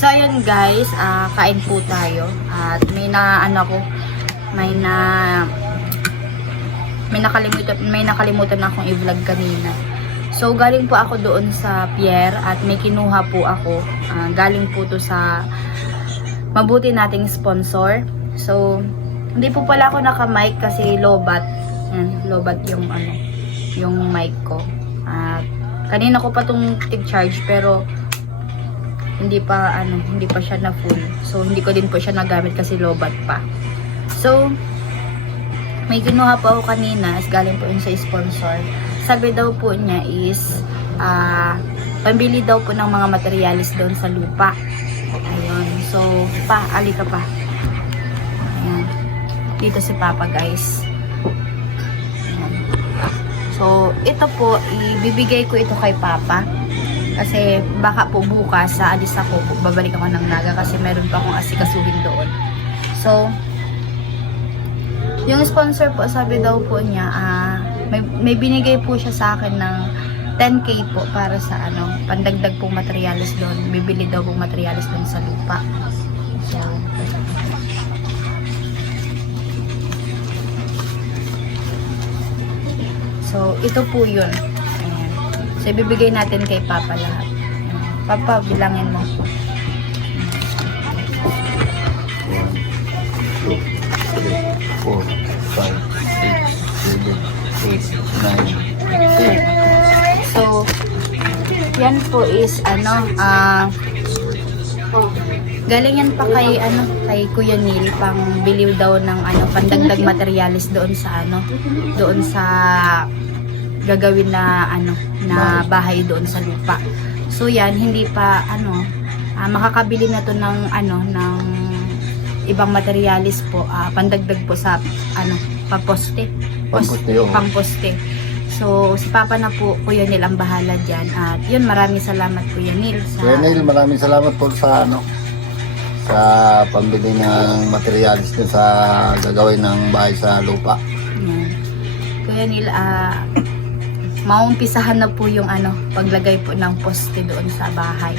So ayun guys, kain po tayo. At may nakalimutan akong i-vlog kanina. So galing po ako doon sa Pierre at may kinuha po ako. Galing po to sa mabuti nating sponsor. So hindi po pala ako naka-mic kasi lobat. Lobat yung yung mic ko. At kanina ko pa tong tig-charge pero hindi pa siya na full. So hindi ko din po siya nagamit kasi lobat pa. So may kinuha po ako kanina, galing po yun sa sponsor. Sabi daw po niya is pambili daw po ng mga materialis doon sa lupa. Ayun. So alika pa. Ayan. Dito si Papa guys. Ayan. So ito po, ibibigay ko ito kay Papa. Kasi baka po bukas sa alis ako, babalik ako ng Naga kasi meron pa akong asikasuhin doon. So, yung sponsor po, sabi daw po niya, may binigay po siya sa akin ng 10K po para sa pandagdag pong materialis doon. Bibili daw pong materialis doon sa lupa. So, ito po yun. So, ibibigay natin kay Papa lahat. Papa, bilangin mo. 1, 2, 3, 4, 5, 6, 7, 8, 9, 10. So, yan po is galing yan pa kay Kuya Neil pang biliw daw ng pandagdag materialis doon sa doon sa gagawin na na bahay doon sa lupa. So yan, hindi pa makakabili na to ng ng ibang materialis po, pandagdag po sa pamposte. Pamposte. So si Papa na po, Kuya Neil ang bahala diyan. At yun, maraming salamat Kuya Neil Kuya Neil, maraming salamat po sa sa pambili ng materialis din sa gagawin ng bahay sa lupa. Yan. Kuya Neil, maumpisahan na po yung paglagay po ng poste doon sa bahay.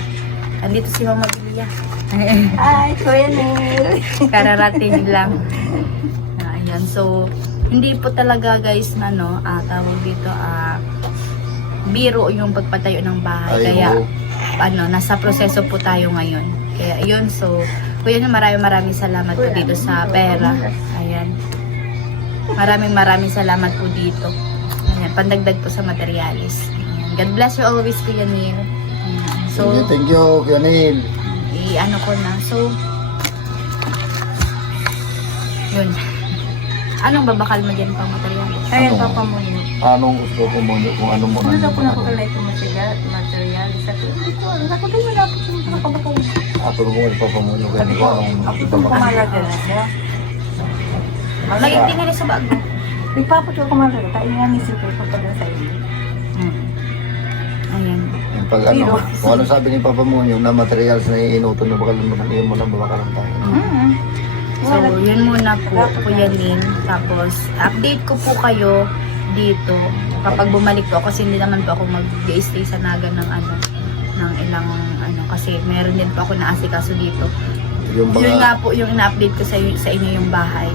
Andito si Mama Bilia. Hi, Kuya Neil. Kararating lang. Ayan, so hindi po talaga guys tawag dito biro yung pagpatayo ng bahay. Kaya nasa proseso po tayo ngayon. Kaya yun, so Kuya Neil, maraming salamat po dito sa pera. Ayan. Maraming salamat po dito. Ayan, pandagdag po sa materialis. Ayan. God bless you always, Kuya Neil. Ayan. So, thank you, Kuya Neil. ko na. So, yun. Anong babakal mo dyan pang materialis? Ayan, Papa mo yun. Anong gusto ko mo, kung ano mo Ano daw po napakalay itong materialis? Ako din wala po itong nakabakal. Ato mo ipapamuno ganito ko anong Kumalaga na siya. Mag-iintingan na sa bag mo. Nagpapot ko kumalaga. Tayo nga ni Sipay pa pala sa iyo. Ayan. yung pag kung ano sabi ni Papa mo yung na materials na iinuto na baka lang mo lang babakalan tayo. So, yun muna po, Kuya Neil. Tapos, update ko po kayo dito kapag bumalik po ako kasi hindi naman po ako mag-stay sa Naga ng ng ilang kasi meron din po ako na asikaso dito. Yun nga po yung ina-update ko sa inyo yung bahay,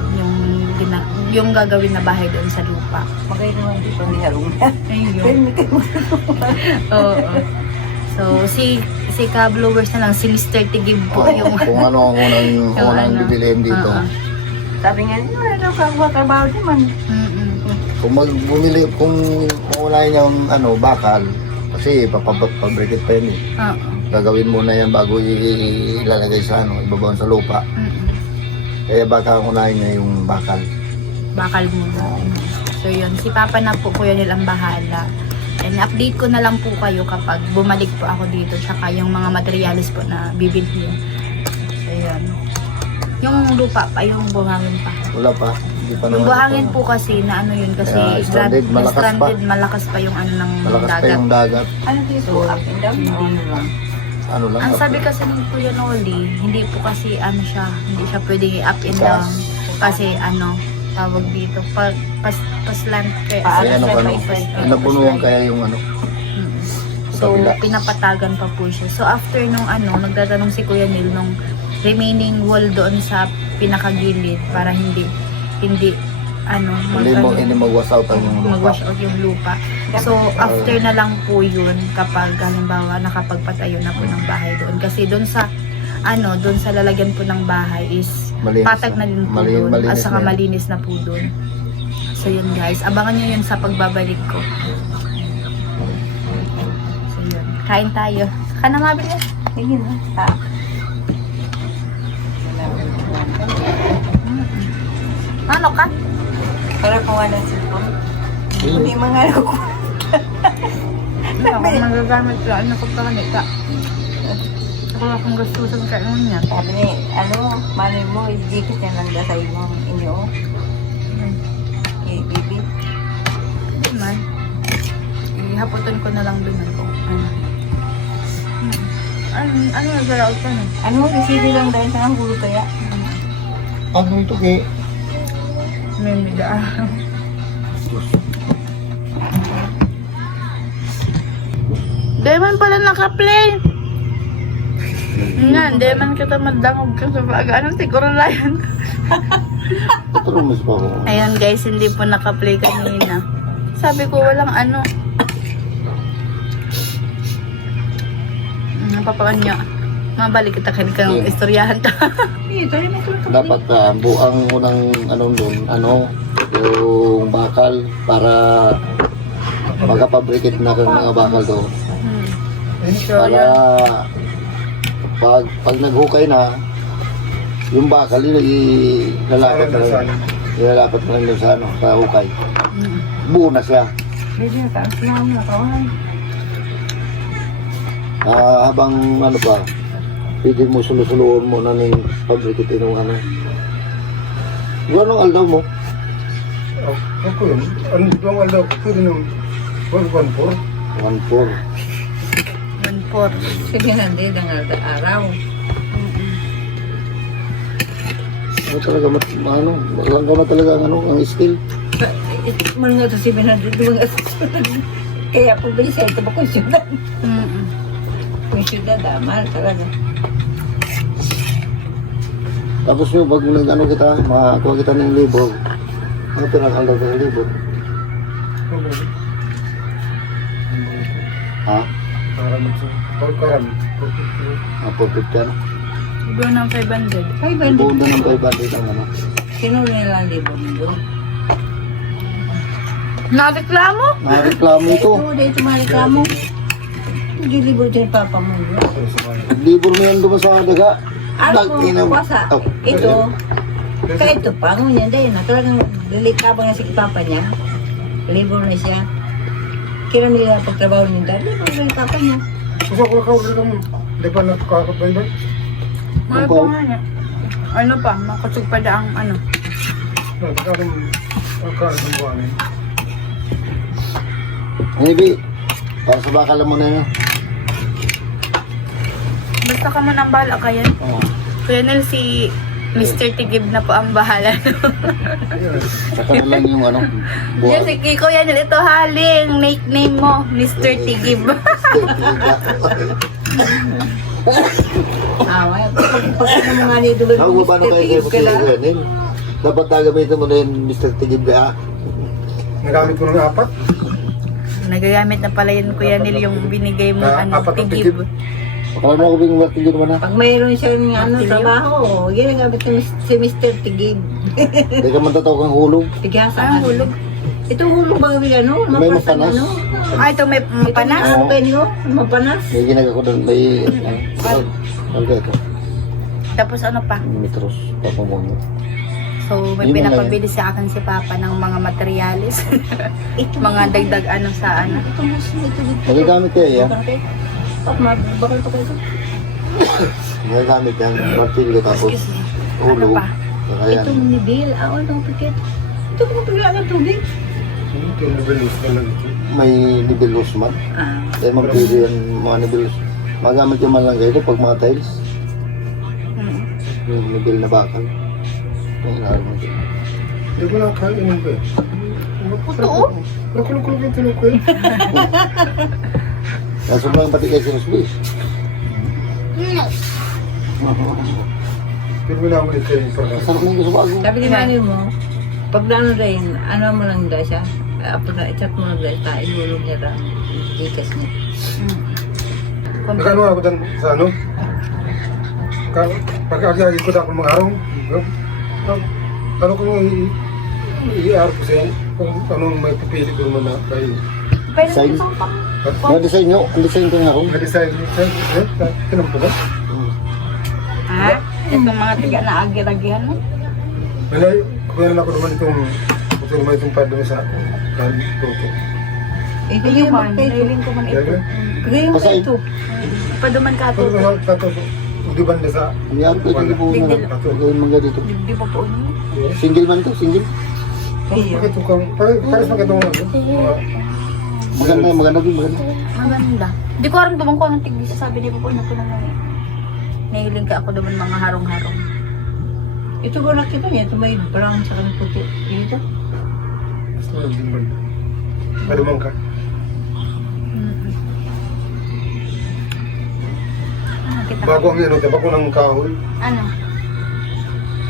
yung gagawin na bahay doon sa lupa. Magay naman dito ni Harun. Ayun. Oo. So, si ka-blowers na lang, si Mr. Tigib po yung kung ano ang unang bibiliin dito. Sabi nga, wala daw kagawa trabaho di man. Kung bumili, kung unahin yung bakal, kasi papabrikit pa yun eh. Gagawin muna yan bago ilalagay sa ibabaw sa lupa. Kaya baka unahin niya yung bakal. Bakal muna. So yun, si Papa na po, Kuya Neil ang bahala. And update ko na lang po kayo kapag bumalik po ako dito, tsaka yung mga materialis po na bibilhin. So yun. Yung lupa pa, yung buhangin pa. Wala pa. Hindi pa Yung buhangin po kasi na yun kasi stranded, malakas pa yung ng malakas dagat. pa yung dagat. Ano dito? Up and down? Ano lang? Ang sabi kasi ni Kuya Noli, hindi po kasi hindi siya pwedeng up and down. Kasi tawag dito, paslant kaya. Kaya nabunuan kaya yung So, Kabila. pinapatagan pa po siya. So, after nung nagtatanong si Kuya Neil nung remaining wall doon sa pinakagilid para hindi mag-wash out ang yung lupa. mag-wash out yung lupa. So, after na lang po yun kapag halimbawa nakapagpatayo na po ng bahay doon. Kasi doon sa doon sa lalagyan po ng bahay is Malinis patag na din po doon at saka malinis na po doon. So, yun guys. Abangan nyo yun sa pagbabalik ko. So, yun. Kain tayo. Ka na mabilis. Sige na. Ha? Ano ka? Para kung ano cellphone. Hindi mga ano ko. Hindi ako magagamit lang. Ano ko pa kanita? Ako akong gastusan ka niya. Sabi ni, mali mo, i-dikit na lang dasay mo inyo. Baby. Hindi man. Ihaputan ko na lang doon kung ano yung galaw ka na? Receive lang dahil sa ang gulo kaya. Ano ito kay? May mida. Deman pala naka-play. Nga, deman kita madangog ka sa baga. Anong siguro na yan? Ito rin mas pa ako. Ayan guys, hindi po naka-play kanina. Sabi ko walang napapaan niya. Mabalik kita kanilang istoryahan ta. Dapat buang unang doon, yung bakal para magkapabricate na ng mga bakal doon. Para pag naghukay na, yung bakal ilalapot na rin. Ilalapot na rin sa hukay. Buo na siya. Habang pwede mo sulusuluon mo na ng pabricate ng Anong aldaw mo? Ako yun. Ano bang aldaw ko? Pwede nang 1-4. 1-4. 1-4. Sige na, hindi ng araw. Ano talaga, malang ka na talaga ang skill. Mga ito 700, kaya po ba siya ito ba kung syudad? Kung syudad, mahal talaga. Tapos yung pag kita, makakuha kita ng libro. Ano pinakalaw ka ng libro? Ha? Para magkaram. 450 ano? Iba ng 500. Buo na ng 500 ang Sino nila ang libon doon? Nareklamo? Nakareklamo ito. Oo, dito mareklamo. Hindi libon din papa mo. Libro mo yan duman sa daga. Ano kung basa, ito, kaya ito pa, ngunyan din, talagang delikabang na si papa niya, libor na siya. Kira nila pagtrabaho niya, libor na yung papa niya. Gusto ko rin lang. Di ba nakakot ba yun? Ano pa nga niya? Ano pa? Makatsug pa daang Nakakaroon ng buwanin. Maybe, para sa bakal mo na yun. Basta ka man ang bahala ka yan. Oo. Kuya Nel, si Mr. Tigib na po ang bahala. Saka na lang yung Yan buwan. si Kuya Nel, ito haling nickname mo, Mr. Tigib. Pag ano mga nito ba, Ako ba na kayo ka lang? kayo dapat nagamitin mo na yung Mr. Tigib na Nagamit ko ng 4. Nagagamit na pala yun, Kuya Nel, yung binigay mo, Apat ang Tigib. Akala mo ako bing Tigib naman na. Pag mayroon siya ng trabaho, ginagamit si Mr. Tigib. Hindi ka man tatawag ang hulog. Tigasa. Ang hulog. Ito hulog ba gawin May mapanas. Ah, ito may mapanas. Ano ba niyo? Mapanas? May ginagawa ko doon. May alga ito. Tapos ano pa? Metros. Papamonyo. So, may Yun na pinapabili sa akin si Papa ng mga materyales. Mga dagdag sa Ito mas ito dito. Magagamit kayo yan. Bakal pa kayo. Magagamit yan. Martilyo tapos Ano hulog. pa? Saka yan. Itong nibil. Itong pikit. Ito kung paglaan ng tubig. Ito nabilis na lang ito. May nibilos man. Kaya magpili yan mga nibilos. Magamit yung malangay ito pag mga tiles. Yung nibil na bakal. Yung inaral mo ito. Hindi ko nakakainin ko eh. Totoo? Nakulog-kulog yung tulog ko eh. Kaya sobrang pati kay si Rosby. Pero mo naman ito yung parang. Sarap na yung gusto bago. Sabi ni mami mo, pag naano rin, ano mo lang daw siya. Apo na, i-chat mo lang daw siya. Ilulog niya lang. Ikas niya. Nakano ako dyan sa ano? Pagkakagagi ko na ako mga harong. Ano ko i-arap ko siya kung anong may pipili ko naman na kayo. Design. Mga design nyo. Ang design ko nga ako. Na-design tinam ko ba? Ha? Itong mga tiga na agiragihan mo? Malay, meron ako naman itong pad naman sa toto. Ito Hindi yung man, magpito. nailing ko man ito. Kaya Kaya yung Pasain. magpito. Paduman ka Pero ito. sa tato, di ba na sa Ang yari ko ito po na lang. Gawin mga dito. Di pa po niyo. Single man to, single. Iyo. Pakitukang, pares magkatong Maganda din, maganda. Maganda. Di ko aram dumang ko anong tigli sabi ni Popo na po naman eh. Nahiling ka ako duman mga harong-harong. Ito ko nakita niya. Ito may brown sa kanang puti. Dito. Gusto mo din ba? Kalumang ka. Kita Bago ang ano, bago ng kahoy. Ano?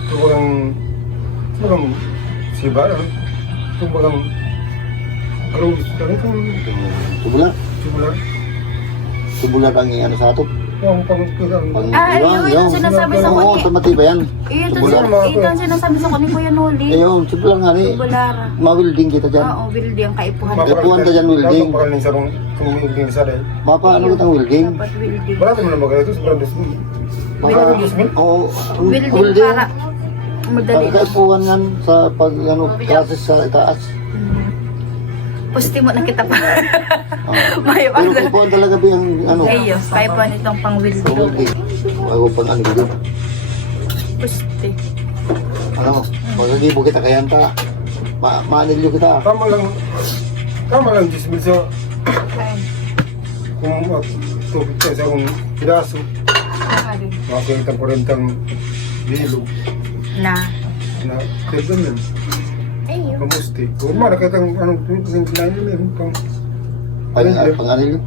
Ito bagang siba, ano? Ito bagang karong, itong Tubular. simulan. Tubular ang ano sa ato. Yung pang Pang Yun yung sinasabi sa Oo, kanya. tumati ba yan? Ito Tubular. ang sinasabi sa ni Kuya Noli. Ayun, tubular nga ni. Tubulara. Ma-welding kita dyan. Oo, wildi ang kaipuhan. Ipuan ka dyan, welding. Bakal ng sarong tumulong sa dahil. Mapa, ano kitang welding? Dapat wildi. Marami mo na magkano ito, sobrang dismin. Marami dismin? Oo, Wildi welding. para madali. Para kaipuan yan sa pag, ano, classes sa itaas. Pusti mo na kita pa. May Pero kaipuan talaga ba yung, ano, Ayo, kaipuhan itong pang wildi. welding. Ayaw pang ano dito. Pusti. Ano, magagibo kita kaya ta. Maanilyo kita. Tama lang dismin sa kung tubig ka sa akong piraso. Makakalitang 40 bilog Na. na tildan yan. Kamusti. Kung nakitang anong kinain yun pang Pang anilyo.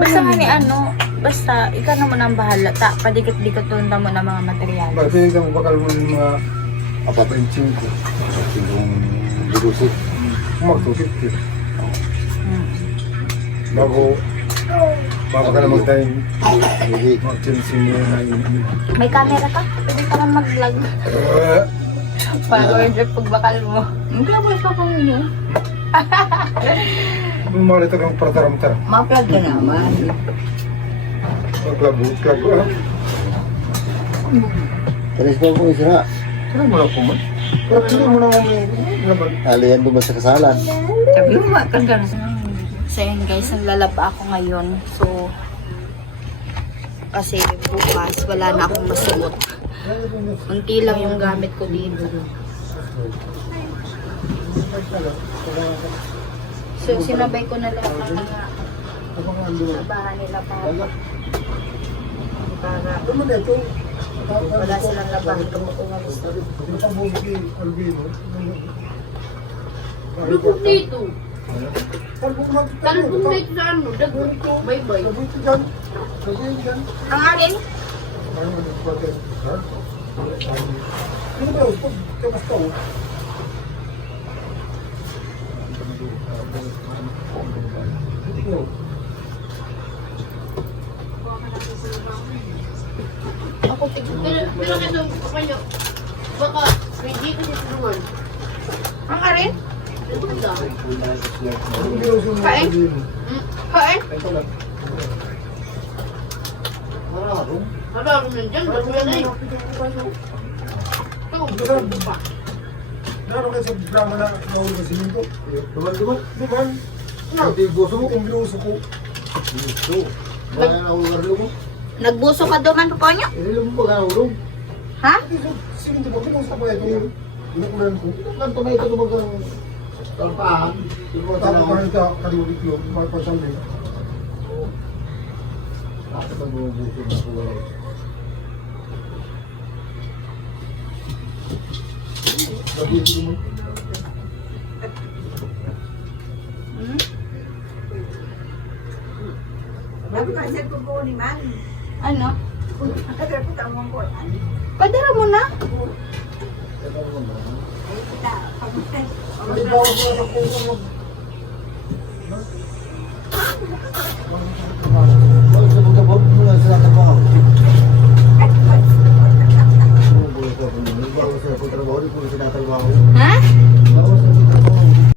Basta nga ni ano, basta ikaw naman ang bahala. Padikit-dikit tunda mo ng mga material. Bakit mo bakal mo yung mga Apat. benching ko. Yung dilusit. Mag-250. Bago ka na mag-time, Hindi. mag-chensing mo na yun. May camera ka? Pwede ka man mag-vlog. Para-order pagbakal mo. Ang klabas pa po yun. Yung mga nito ng parataram-tara. Ma-plug ka naman. Ang klabo. Talis pa po isira. Kaya mo na po man. Pero hindi mo na naman. Aliyan doon sa kasalan. Sabi mo, kagana. So yun guys, naglalaba ako ngayon. So, kasi bukas wala na akong masuot. Unti lang yung gamit ko dito. So, sinabay ko na lang ang mga bahan nila para wala silang labahan kung umalis na. Lubog dito. Talubog dito sa ano, dagot. Bye-bye. Ang alin? Ako pero kasi ako nyo. Baka hindi ko siya tulungan. Ang alin? Kain? Kain? Ano nandiyan? Dabuyan na eh. Ito, pa. Naroon kayo sa drama na nauwi sa silinto. Duman. Hindi gusto mo kung ginuso ko. Gusto. Baka na ulo mo. Nagbuso ka doon po niyo? Ililo mo ba ka ulo? Ha? Silinto ko, ginuso ko ito. Inukulan ko. Kanto na ito tumagang talpahan. Tapos pa rin ka kalimulit yun. Magpasambi. Bakit ang bubuso na po wala? Sabihin mo. Ano? Padara mo na.